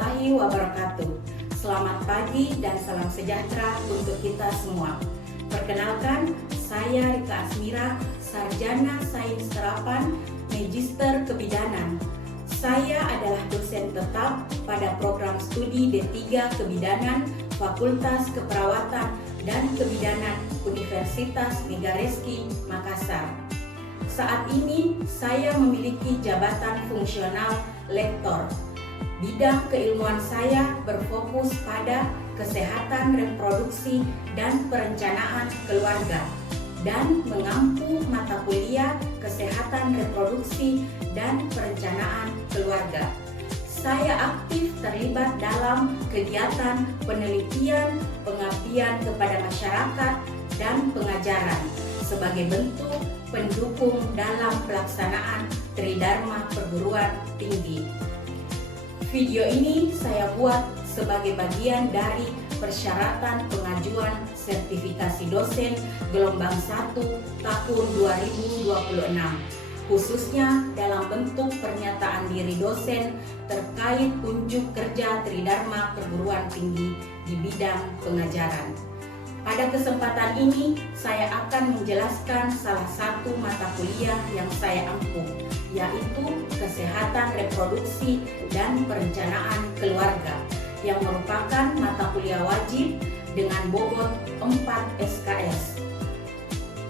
warahmatullahi wabarakatuh. Selamat pagi dan salam sejahtera untuk kita semua. Perkenalkan, saya Rika Asmira, Sarjana Sains Terapan, Magister Kebidanan. Saya adalah dosen tetap pada program studi D3 Kebidanan, Fakultas Keperawatan dan Kebidanan Universitas Megareski, Makassar. Saat ini saya memiliki jabatan fungsional lektor. Bidang keilmuan saya berfokus pada kesehatan reproduksi dan perencanaan keluarga dan mengampu mata kuliah kesehatan reproduksi dan perencanaan keluarga. Saya aktif terlibat dalam kegiatan penelitian, pengabdian kepada masyarakat, dan pengajaran sebagai bentuk pendukung dalam pelaksanaan Tridharma Perguruan Tinggi. Video ini saya buat sebagai bagian dari persyaratan pengajuan sertifikasi dosen gelombang 1 tahun 2026, khususnya dalam bentuk pernyataan diri dosen terkait unjuk kerja Tridharma Perguruan Tinggi di bidang pengajaran. Pada kesempatan ini, saya akan menjelaskan salah satu mata kuliah yang saya ampu, yaitu Kesehatan Reproduksi dan Perencanaan Keluarga, yang merupakan mata kuliah wajib dengan bobot 4 SKS.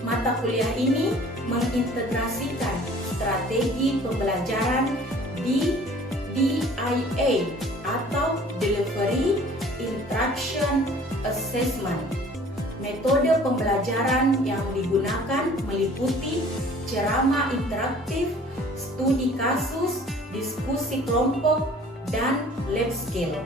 Mata kuliah ini mengintegrasikan strategi pembelajaran DIA atau Delivery Instruction Assessment. Metode pembelajaran yang digunakan meliputi ceramah interaktif, studi kasus, diskusi kelompok, dan lab skill.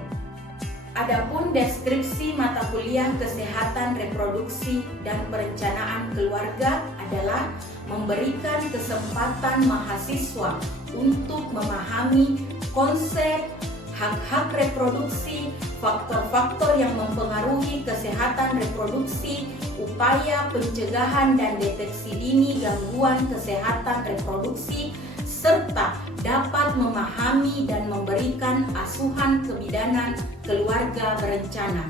Adapun deskripsi mata kuliah kesehatan reproduksi dan perencanaan keluarga adalah memberikan kesempatan mahasiswa untuk memahami konsep hak-hak reproduksi, faktor-faktor yang mempengaruhi kesehatan reproduksi, upaya pencegahan dan deteksi dini gangguan kesehatan reproduksi, serta dapat memahami dan memberikan asuhan kebidanan keluarga berencana.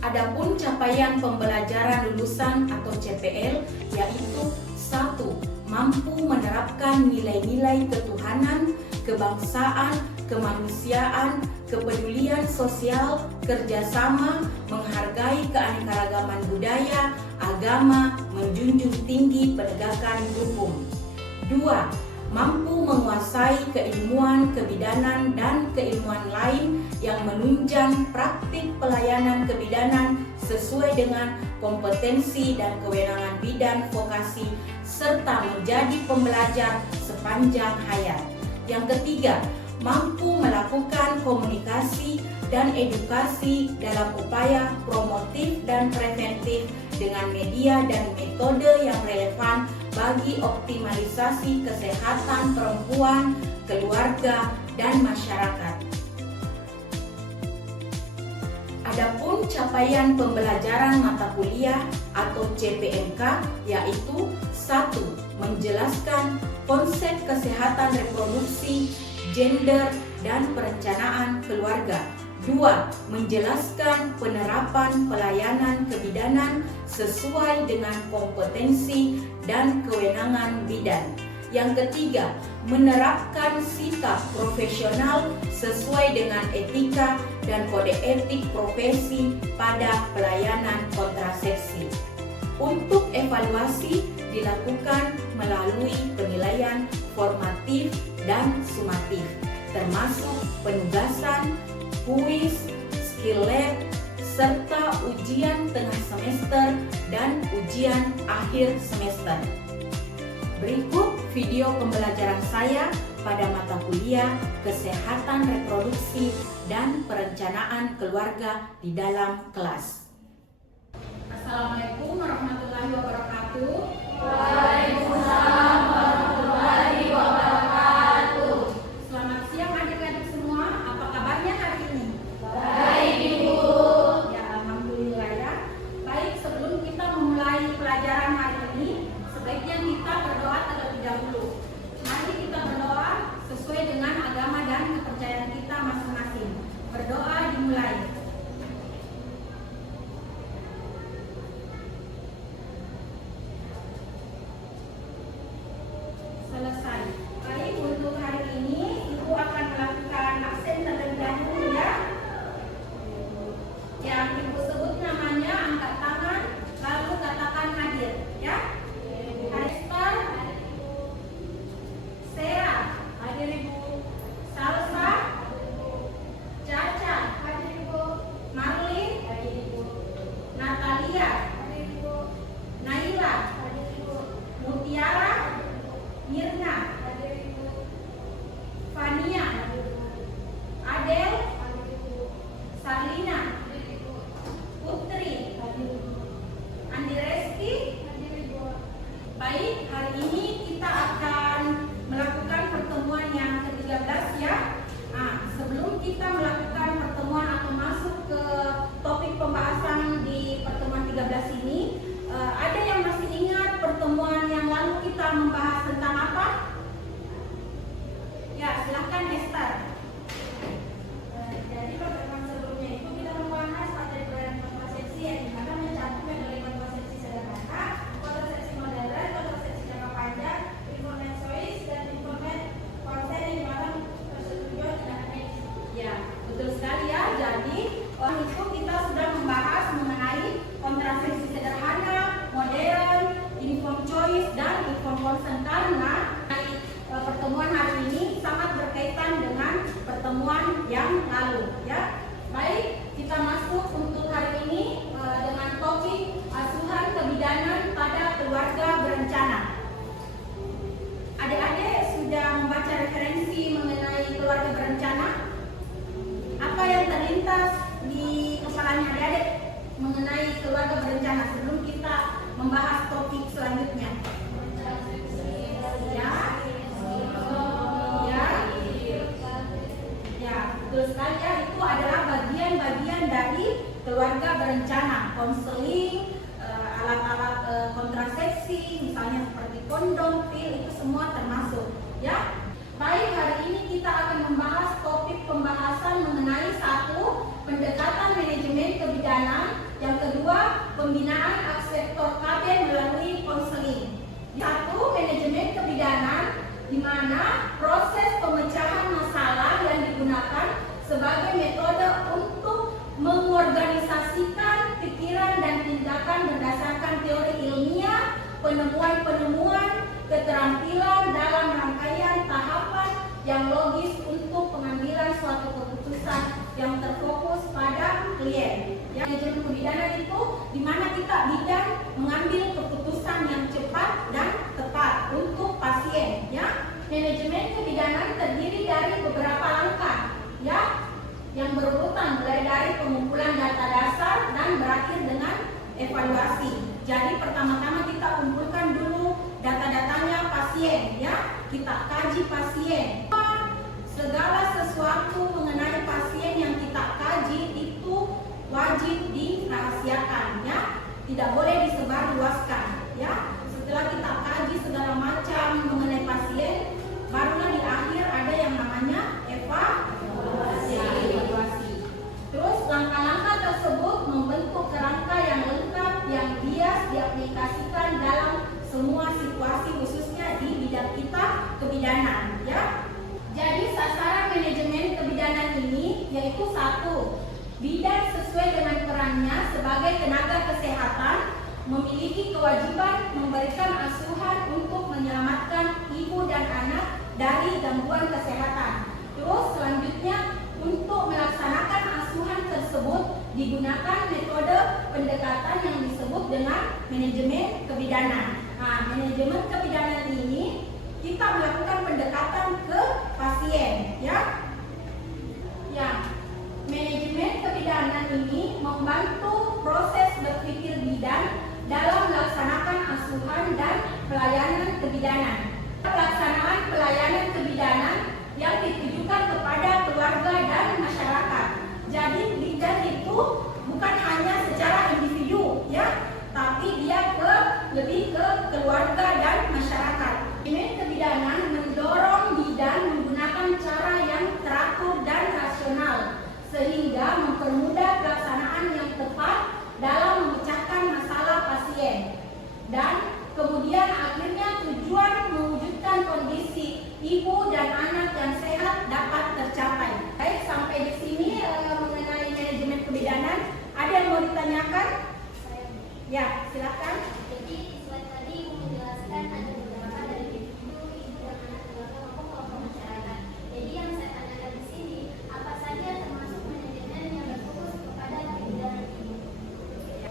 Adapun capaian pembelajaran lulusan atau CPL yaitu 1. Mampu menerapkan nilai-nilai ketuhanan, kebangsaan, kemanusiaan, kepedulian sosial, kerjasama, menghargai keanekaragaman budaya, agama, menjunjung tinggi penegakan hukum. 2. Mampu menguasai keilmuan kebidanan dan keilmuan lain yang menunjang praktik pelayanan kebidanan sesuai dengan kompetensi dan kewenangan bidang vokasi serta menjadi pembelajar sepanjang hayat. Yang ketiga, mampu melakukan komunikasi dan edukasi dalam upaya promotif dan preventif dengan media dan metode yang relevan bagi optimalisasi kesehatan perempuan, keluarga, dan masyarakat. Adapun capaian pembelajaran mata kuliah atau CPMK yaitu 1. Menjelaskan konsep kesehatan reproduksi, gender, dan perencanaan keluarga. 2. Menjelaskan penerapan pelayanan kebidanan sesuai dengan kompetensi dan kewenangan bidan. Yang ketiga, menerapkan sikap profesional sesuai dengan etika dan kode etik profesi pada pelayanan kontrasepsi. Untuk evaluasi dilakukan melalui penilaian formatif dan sumatif, termasuk penugasan, kuis, skill lab, serta ujian tengah semester dan ujian akhir semester. Berikut video pembelajaran saya pada mata kuliah Kesehatan Reproduksi dan Perencanaan Keluarga di dalam kelas. Assalamualaikum warahmatullahi wabarakatuh. Waalaikumsalam warahmatullahi wabarakatuh. Selamat siang adik-adik semua. Apa kabarnya hari ini? Baik, Ibu. Ya, alhamdulillah ya. Baik, sebelum kita memulai pelajaran hari ini, sebaiknya kita berdoa terlebih dahulu. Mari kita berdoa sesuai dengan agama dan kepercayaan lalu ya. Baik, kita masuk untuk hari ini dengan topik asuhan kebidanan pada keluarga berencana. Adik-adik sudah membaca referensi mengenai keluarga berencana? Apa yang terlintas di kepalanya adik-adik mengenai keluarga berencana sebelum kita membahas topik selanjutnya? Betul sekali ya, itu adalah bagian-bagian dari keluarga berencana. Konseling, alat-alat kontrasepsi, misalnya seperti kondom, pil, itu semua termasuk ya. Baik, hari ini kita akan membahas topik pembahasan mengenai satu, pendekatan manajemen kebidanan, yang kedua, pembinaan sektor KB melalui konseling. Satu, manajemen kebidanan, di mana proses pemecahan masalah yang digunakan sebagai metode untuk mengorganisasikan pikiran dan tindakan berdasarkan teori ilmiah, penemuan-penemuan, keterampilan dalam rangkaian tahapan yang logis untuk pengambilan suatu keputusan yang terfokus pada klien. Ya, manajemen kebidanan itu di mana kita bidan mengambil keputusan yang cepat dan tepat untuk pasien. Ya, manajemen kebidanan terdiri dari beberapa langkah, ya, yang berurutan mulai dari pengumpulan data dasar dan berakhir dengan evaluasi. Jadi pertama-tama kita kumpulkan dulu data-datanya pasien, ya, kita kaji pasien. Segala sesuatu mengenai pasien yang kita kaji itu wajib dirahasiakan, ya, tidak boleh disebarluaskan, ya. Setelah kita kaji segala macam mengenai pasien, barulah di akhir ada yang namanya evaluasi. Terus langkah-langkah tersebut membentuk kerangka yang lengkap yang bias diaplikasikan dalam semua situasi, khususnya di bidang kita kebidanan, ya. Jadi sasaran manajemen kebidanan ini yaitu satu, bidan sesuai dengan perannya sebagai tenaga kesehatan memiliki kewajiban memberikan asuhan untuk menyelamatkan ibu dan anak dari gangguan kesehatan. Terus selanjutnya, untuk melaksanakan asuhan tersebut digunakan metode pendekatan yang disebut dengan manajemen kebidanan. Nah, manajemen kebidanan ini kita melakukan pendekatan ke pasien, ya. Ya, manajemen kebidanan ini membantu proses berpikir bidan dalam melaksanakan asuhan dan pelayanan kebidanan. Pelaksanaan pelayanan kebidanan yang ditujukan kepada keluarga dan masyarakat. Jadi bidan itu bukan hanya secara individu, ya, tapi dia lebih ke keluarga dan masyarakat. Manajemen kebidanan mendorong bidan menggunakan cara yang teratur dan rasional sehingga mempermudah pelaksanaan yang tepat dalam memecahkan masalah pasien dan kemudian akhirnya tujuan mewujudkan kondisi ibu dan anak yang sehat dapat tercapai. Baik, sampai di sini mengenai manajemen kebidanan. Ada yang mau ditanyakan? Ya, silakan. Jadi selain tadi Ibu menjelaskan ada beberapa dari individu, ibu dan anak keluarga maupun kelompok masyarakat. Jadi yang saya tanyakan di sini, apa saja termasuk manajemen yang berfokus kepada kebidanan ibu?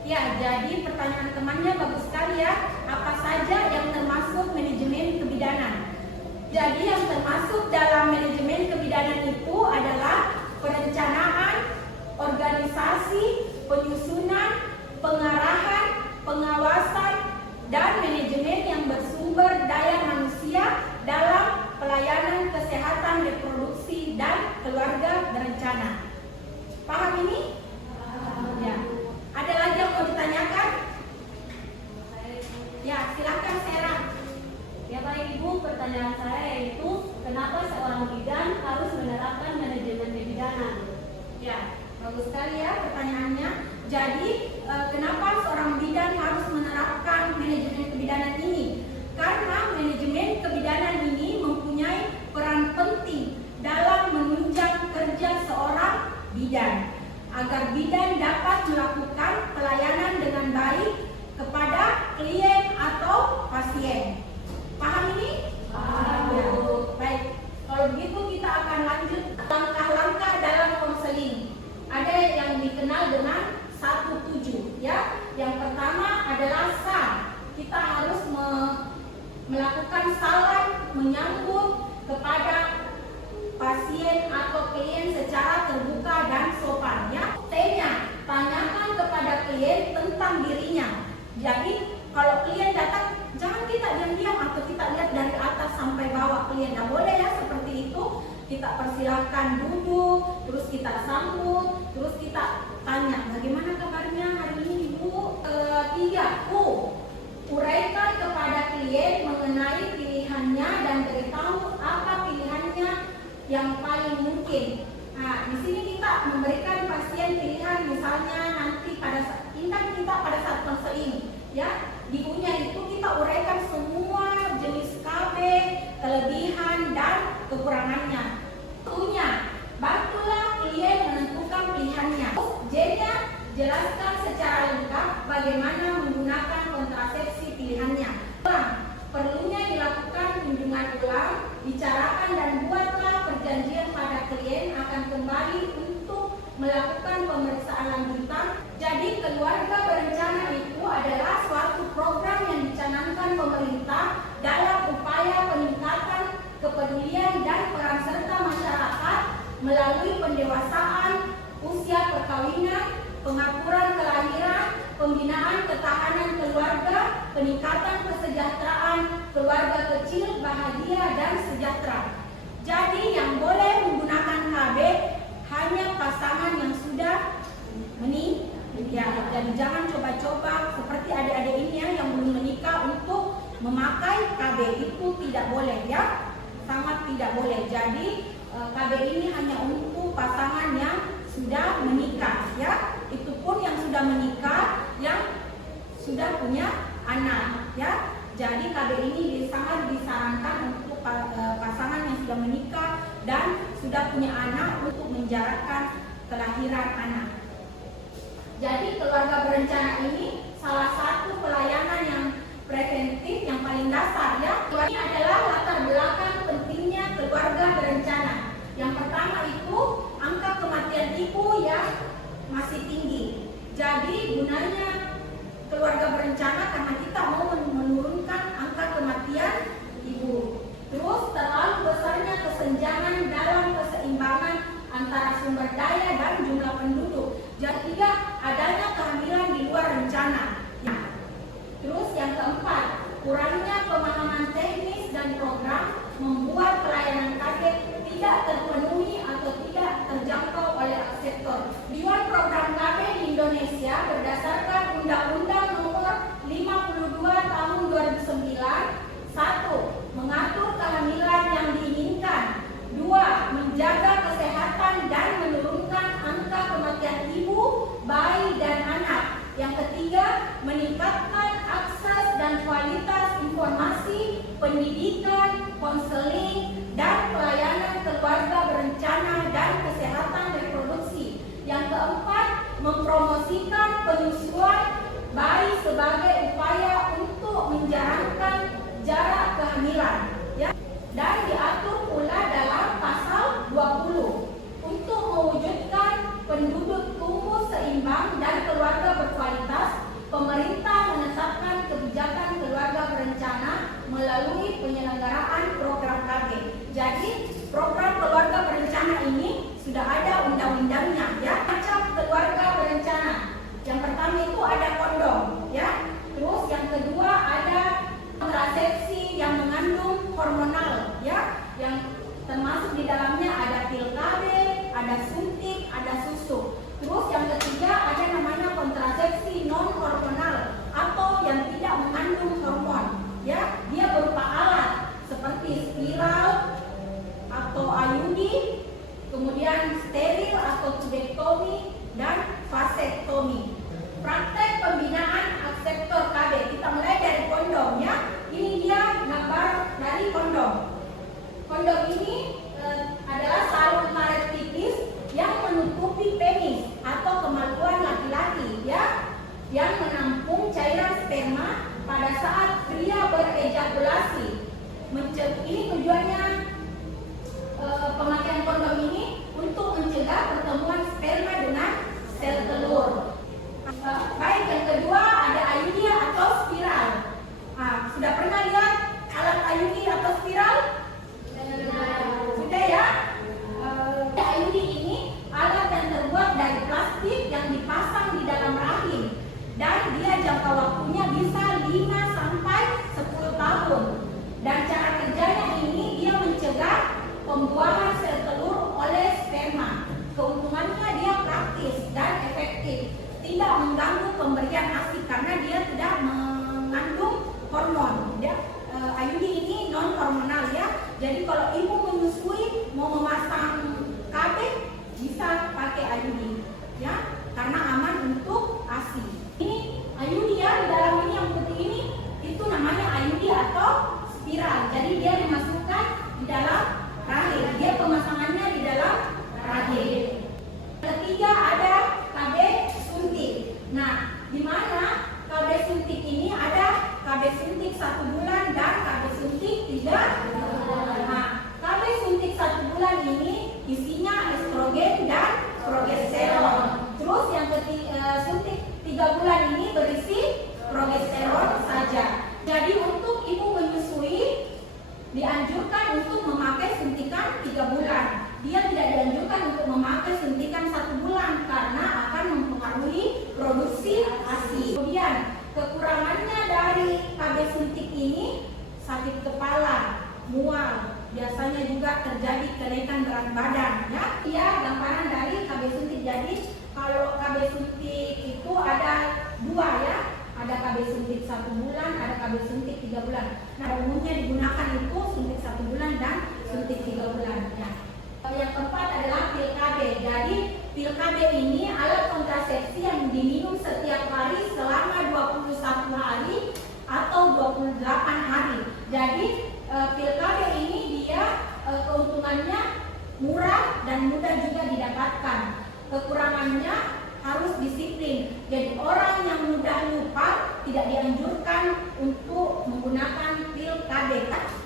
Ya, jadi pertanyaan temannya bagus sekali ya. Apa saja yang termasuk manajemen kebidanan? Jadi yang termasuk dalam manajemen kebidanan itu adalah perencanaan, organisasi, penyusunan, pengarahan, pengawasan, dan manajemen yang bersumber daya manusia dalam pelayanan kesehatan reproduksi dan keluarga berencana. Paham ini? Ya. Ada lagi yang mau ditanyakan? Ya, silakan Sarah. Ya Bapak Ibu, pertanyaan saya yaitu kenapa seorang bidan harus menerapkan manajemen kebidanan? Ya, bagus sekali ya pertanyaannya. Jadi, kenapa seorang bidan harus menerapkan manajemen kebidanan ini? Karena manajemen kebidanan ini mempunyai peran penting dalam menunjang kerja seorang bidan agar bidan dapat melakukan pelayanan dengan baik kepada klien atau pasien. Paham ini? Paham. Ya. Baik, kalau begitu kita akan lanjut langkah-langkah dalam dengan 17 ya. Yang pertama adalah SAL. Kita harus melakukan salam menyambut kepada pasien atau klien secara terbuka dan sopan ya. T-nya, tanyakan kepada klien tentang dirinya. Jadi kalau klien datang, jangan kita diam-diam atau kita lihat dari atas sampai bawah klien. Tidak boleh ya seperti itu. Kita persilahkan duduk, terus kita sambut, terus kita tanya bagaimana kabarnya hari ini Ibu. Tiga, uraikan kepada klien mengenai pilihannya dan beritahu apa pilihannya yang paling mungkin. Nah, di sini kita memberikan pasien pilihan, misalnya nanti kita pada saat konseling, ya, di U-nya itu kita uraikan semua jenis KB, kelebihan dan kekurangannya. U-nya, bantulah klien menentukan pilihannya. J-nya, jelaskan secara lengkap bagaimana menggunakan kontrasepsi pilihannya. Perlunya dilakukan kunjungan ulang, bicarakan dan buatlah perjanjian pada klien akan kembali untuk melakukan pemeriksaan lanjutan. Jadi keluarga berencana itu adalah suatu program yang dicanangkan pemerintah dalam upaya peningkatan kepedulian dan peran serta masyarakat melalui pendewasaan, usia perkawinan, pengaturan kelahiran, pembinaan ketahanan keluarga, peningkatan kesejahteraan keluarga kecil, bahagia dan sejahtera. Jadi yang boleh menggunakan KB hanya pasangan yang sudah menikah. Ya, jadi jangan coba-coba seperti adik-adik ini yang belum menikah untuk memakai KB, itu tidak boleh ya, sangat tidak boleh. Jadi KB ini hanya untuk pasangan yang sudah menikah ya. Itu pun yang sudah menikah, yang sudah punya anak ya. Jadi KB ini sangat disarankan untuk pasangan yang sudah menikah dan sudah punya anak untuk menjarakkan kelahiran anak. Jadi keluarga berencana ini salah satu pelayanan yang preventif yang paling dasar ya. Ini adalah latar belakang pentingnya keluarga berencana. Yang pertama itu angka kematian ibu yang masih tinggi. Jadi gunanya keluarga berencana karena kita mau menurunkan angka kematian ibu. Terus terlalu besarnya kesenjangan dalam keseimbangan antara sumber daya dan jumlah penduduk. Jadi tiga, adanya kehamilan di luar rencana. Ya. Terus yang keempat, kurangnya pemahaman teknis dan program membuat pelayanan KB tidak terpenuhi atau tidak terjangkau oleh akseptor. Dewan Program KB di Indonesia berdasarkan Undang-Undang Nomor 52 Tahun 2009, 1. Mengatur kehamilan yang diinginkan. 2. Menjaga kesehatan dan menurunkan angka kematian ibu, bayi, dan anak. Yang ketiga, meningkatkan akses dan kualitas informasi, pendidikan, konseling, dan pelayanan keluarga berencana dan kesehatan reproduksi. Yang keempat, mempromosikan penyusuan bayi sebagai upaya untuk menjarangkan jarak kehamilan. Ya. Dan diatur pula dalam pasal 20 untuk mewujudkan penduduk tumbuh seimbang dan keluarga berkualitas. Pemerintah menetapkan kebijakan keluarga berencana melalui penyelenggaraan program KB. Jadi program keluarga berencana ini sudah ada undang-undangnya ya. Macam keluarga berencana. Yang pertama itu ada kondom ya. Terus yang kedua ada kontrasepsi yang mengandung hormonal ya, yang termasuk di dalamnya ada pil KB, ada suntik, ada susu. Terus yang ketiga ada namanya kontrasepsi non hormonal atau yang tidak mengandung hormon ya. Dia berupa alat seperti spiral atau IUD, kemudian steril atau tubektomi dan vasektomi. Praktek pembinaan akseptor KB, kita mulai dari kondom ya. Ini dia gambar dari kondom. Kondom ini adalah sarung karet tipis yang menutupi penis atau kemaluan laki-laki ya, yang menampung cairan sperma pada saat pria berejakulasi. Ini tujuannya pemakaian kondom ini untuk mencegah pertemuan sperma dengan jangka waktunya bisa 5 sampai 10 tahun. Dan cara kerjanya ini dia mencegah pembuahan sel telur oleh sperma. Keuntungannya dia praktis dan efektif, tidak mengganggu pemberian ASI karena dia tidak mengandung hormon. IUD ini non hormonal ya. Jadi kalau ibu menyusui mau memasang KB bisa pakai IUD ya, karena aman untuk ASI. Ini IUD ya, di dalam ini yang putih ini itu namanya IUD atau spiral. Jadi dia dimasukkan di dalam rahim. Dia pemasangannya di dalam rahim. Ketiga ada KB suntik. Nah, di mana KB suntik ini ada KB suntik 1 bulan dan KB suntik 3 bulan. Nah, KB suntik 1 bulan ini isinya estrogen dan progesteron. Terus yang suntik 3 bulan ini berisi progesteron saja. Jadi untuk ibu menyusui dianjurkan untuk memakai suntikan 3 bulan. Dia tidak dianjurkan untuk memakai suntikan 1 bulan karena akan mempengaruhi produksi ASI. Kemudian kekurangannya dari KB suntik ini sakit kepala, mual, biasanya juga terjadi kenaikan berat badan ya. Dia gambaran dari KB suntik. Jadi kalau KB suntik itu ada 2 ya. Ada KB suntik 1 bulan, ada KB suntik 3 bulan. Nah, umumnya digunakan itu suntik 1 bulan dan suntik 3 bulan ya. Yang keempat adalah pil KB. Jadi pil KB ini alat kontrasepsi yang diminum setiap hari selama 21 hari atau 28 hari. Jadi pil KB ini dia keuntungannya murah dan mudah juga didapatkan. Kekurangannya harus disiplin. Jadi orang yang mudah lupa tidak dianjurkan untuk menggunakan pil KB.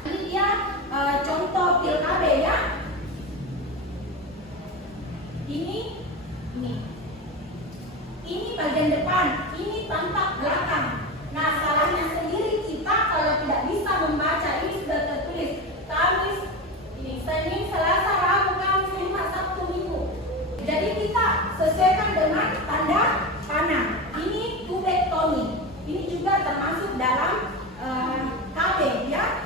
Ini dia contoh pil KB ya. Ini bagian depan, ini tampak belakang. Nah, salahnya sendiri kita kalau tidak bisa membaca. Ini sudah tertulis Kamis, ini Senin, Selasa, Rabu, Kamis, Jumat, Sabtu, Minggu. Jadi kita sesuaikan dengan tanda panah. Ini tubektomi. Ini juga termasuk dalam KB ya.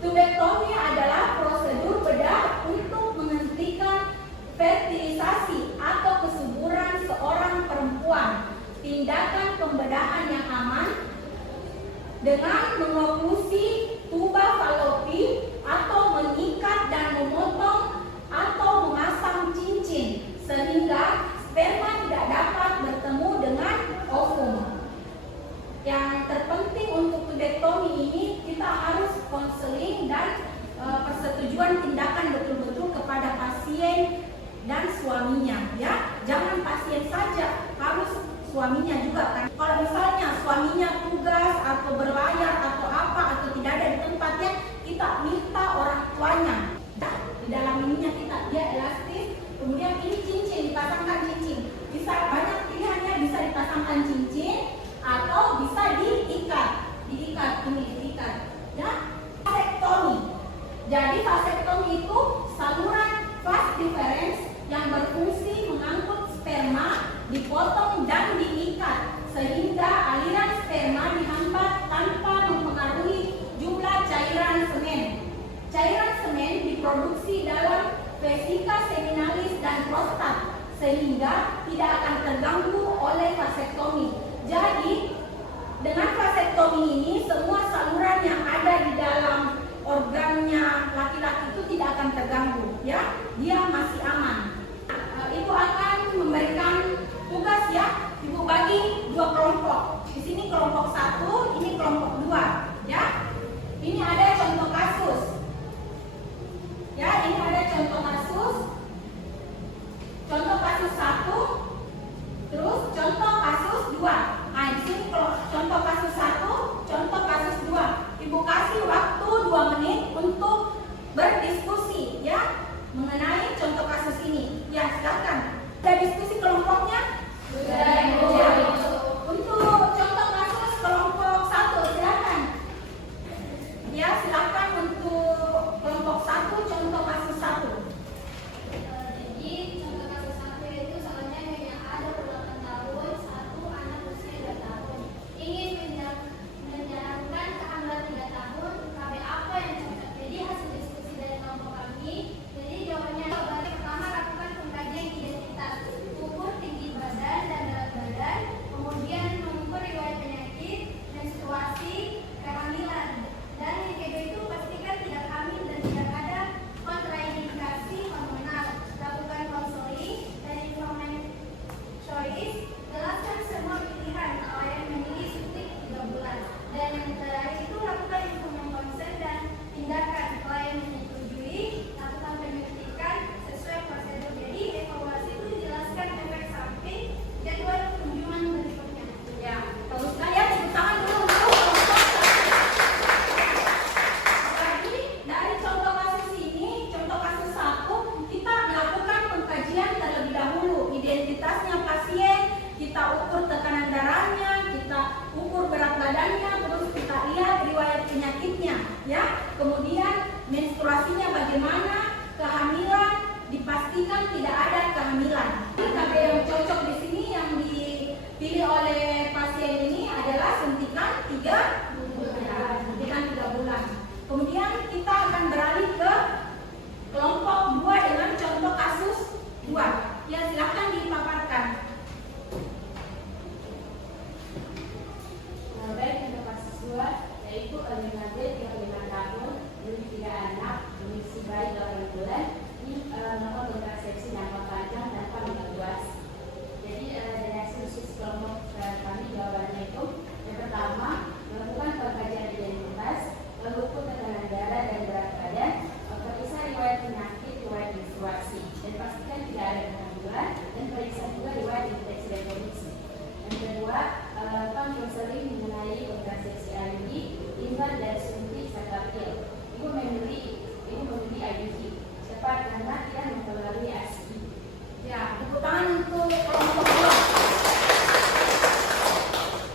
Tubektomi adalah prosedur bedah untuk menghentikan fertilisasi atau kesuburan seorang perempuan. Tindakan pembedahan yang aman dengan mengoklusi tuba falopi atau mengikat dan memotong atau memasang cincin sehingga sperma tidak dapat bertemu dengan ovum. Yang terpenting untuk tubektomi ini kita harus konseling dan persetujuan tindakan betul-betul kepada pasien dan suaminya ya. Jangan pasien saja, harus suaminya juga kan. Kalau misalnya suaminya tugas atau berlayar atau apa atau tidak ada di tempatnya, kita minta orang tuanya. Nah, di dalam ininya kita dia elastis, kemudian ini cincin, dipasangkan cincin. Bisa banyak pilihannya, bisa dipasangkan cincin atau bisa diikat ya. Vasektomi. Jadi vasektomi itu saluran vas deferens yang berfungsi mengangkut sperma dipotong dan diikat sehingga aliran sperma dihambat tanpa mempengaruhi jumlah cairan semen. Cairan semen diproduksi dalam vesika seminalis dan prostat sehingga tidak akan terganggu oleh vasektomi. Jadi dengan vasektomi ini semua saluran yang ada di dalam organnya laki-laki itu tidak akan terganggu ya, dia masih aman. Ibu akan memberikan tugas ya, ibu bagi 2 kelompok. Di sini kelompok 1, ini kelompok 2 ya. Ini ada contoh kasus. Ya, ini ada contoh kasus. Contoh kasus 1, terus contoh kasus 2. Nah, di sini contoh kasus 1, contoh kasus 2. Ibu kasih waktu 2 menit untuk berdiskusi ya mengenai contoh kasus ini. bagaimana kehamilan dipastikan tidak ada kehamilan. KB yang cocok di sini yang dipilih oleh pasien ini adalah suntikan 3 bulan. Suntikan 3 bulan. Kemudian kita akan beralih ke kelompok 2 dengan contoh kasus 2. Ya, silakan dipaparkan. Baik, untuk kasus 2 yaitu LMD 35 tahun, memiliki 3 anak, memiliki bayi 8 bulan, ini melakukan kontrasepsi jangka panjang tanpa mengeluas. Jadi dari hasil khusus kelompok kami jawabannya itu yang pertama melakukan pengkajian identitas, mengukur tekanan darah dan berat badan, periksa riwayat penyakit, riwayat menstruasi, dan pastikan tidak ada kehamilan, dan periksa juga riwayat infeksi dan kondisi. Yang kedua, melakukan konseling mengenai kontrasepsi IUD, implan dan suntik serta pil. Ibu memilih IUD tepat karena tidak mempengaruhi ASI. Ya, tepuk tangan untuk kelompok 2.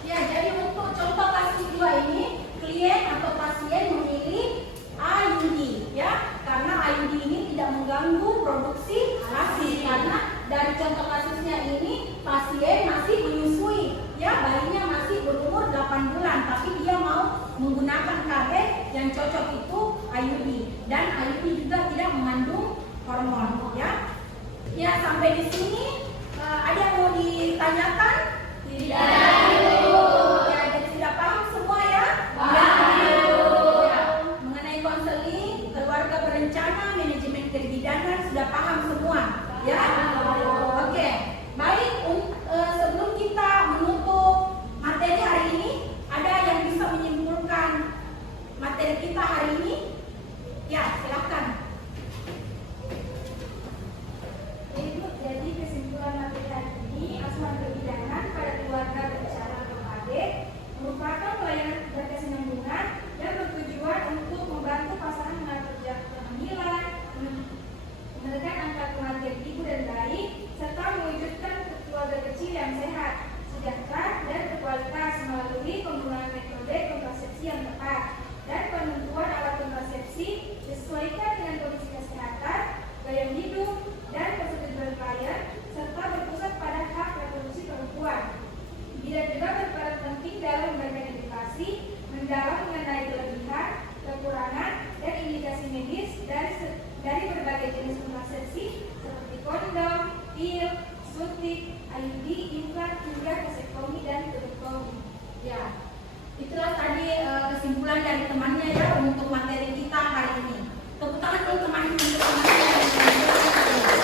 Ya, jadi untuk contoh kasus 2 ini, klien atau pasien memilih IUD, ya, karena IUD ini tidak mengganggu produksi ASI. Karena dari contoh kasusnya ini, pasien masih menyusui, ya, bayinya masih berumur 8 bulan, tapi dia mau menggunakan KB yang cocok itu IUD, dan IUD juga tidak mengandung hormon, ya. Ya, sampai di sini ada yang mau ditanyakan? Tidak. Ya, jadi sudah paham semua ya? Ya. Mengenai konseling, keluarga berencana, manajemen kebidanan sudah paham semua, ya? Oke. Baik, sebelum kita menutup materi hari ini, ada yang bisa menyimpulkan materi kita hari ini? Ya, silakan. Jadi kesimpulan materi hari ini, asuhan kebidanan pada keluarga berencana atau KB merupakan pelayanan berkesinambungan yang bertujuan untuk membantu pasangan mengatur kehamilan, menekan angka kematian ibu dan bayi, serta mewujudkan keluarga kecil yang sehat, sejahtera, dan berkualitas melalui penggunaan metode kontrasepsi yang tepat dan penentuan alat kontrasepsi disesuaikan dengan kondisi kesehatan, gaya hidup, dan persetujuan klien, serta berpusat pada hak reproduksi perempuan. Bila juga berperan penting dalam memberikan edukasi mendalam mengenai kelebihan, kekurangan, dan indikasi medis dari berbagai jenis kontrasepsi seperti kondom, pil, suntik, IUD, implan, hingga vasektomi dan tuberkulosi. Ya, itulah tadi kesimpulan dari temannya ya untuk materi kita hari ini. Tepuk tangan untuk teman-teman.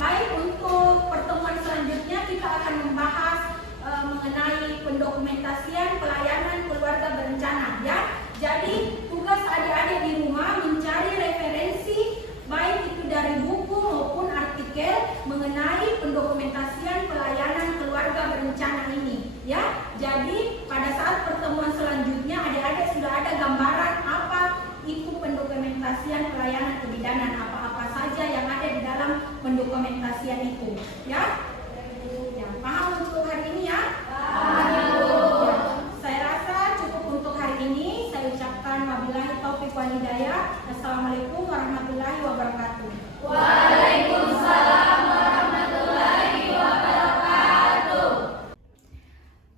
Baik, untuk pertemuan selanjutnya kita akan membahas mengenai pendokumentasian pelayanan keluarga berencana, ya. Jadi tugas adik-adik di rumah mencari referensi baik itu dari buku maupun artikel mengenai pendokumentasian pelayanan keluarga berencana ini, ya. Jadi pada saat pertemuan selanjutnya adik-adik sudah ada gambaran apa itu pendokumentasian pelayanan kebidanan, apa-apa saja yang ada di dalam pendokumentasian itu, ya. Ya, paham untuk hari ini ya? Saya rasa cukup untuk hari ini. Saya ucapkan wabillahi taufiq wal hidayah. Assalamualaikum warahmatullahi wabarakatuh. Waalaikumsalam warahmatullahi wabarakatuh.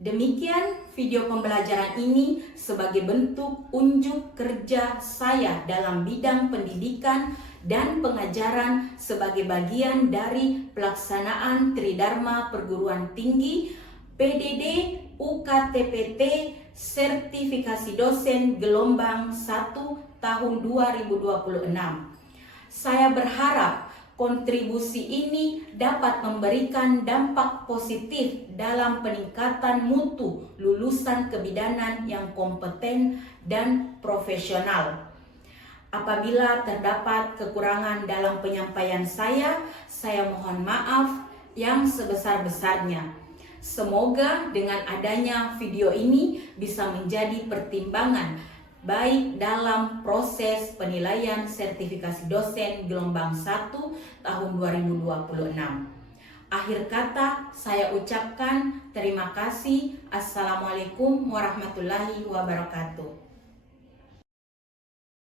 Demikian video pembelajaran ini sebagai bentuk unjuk kerja saya dalam bidang pendidikan dan pengajaran sebagai bagian dari pelaksanaan Tridharma Perguruan Tinggi PDD UKTPT Sertifikasi Dosen Gelombang 1 tahun 2026. Saya berharap kontribusi ini dapat memberikan dampak positif dalam peningkatan mutu lulusan kebidanan yang kompeten dan profesional. Apabila terdapat kekurangan dalam penyampaian saya mohon maaf yang sebesar-besarnya. Semoga dengan adanya video ini bisa menjadi pertimbangan baik dalam proses penilaian sertifikasi dosen gelombang 1 tahun 2026. Akhir kata saya ucapkan terima kasih. Assalamualaikum warahmatullahi wabarakatuh.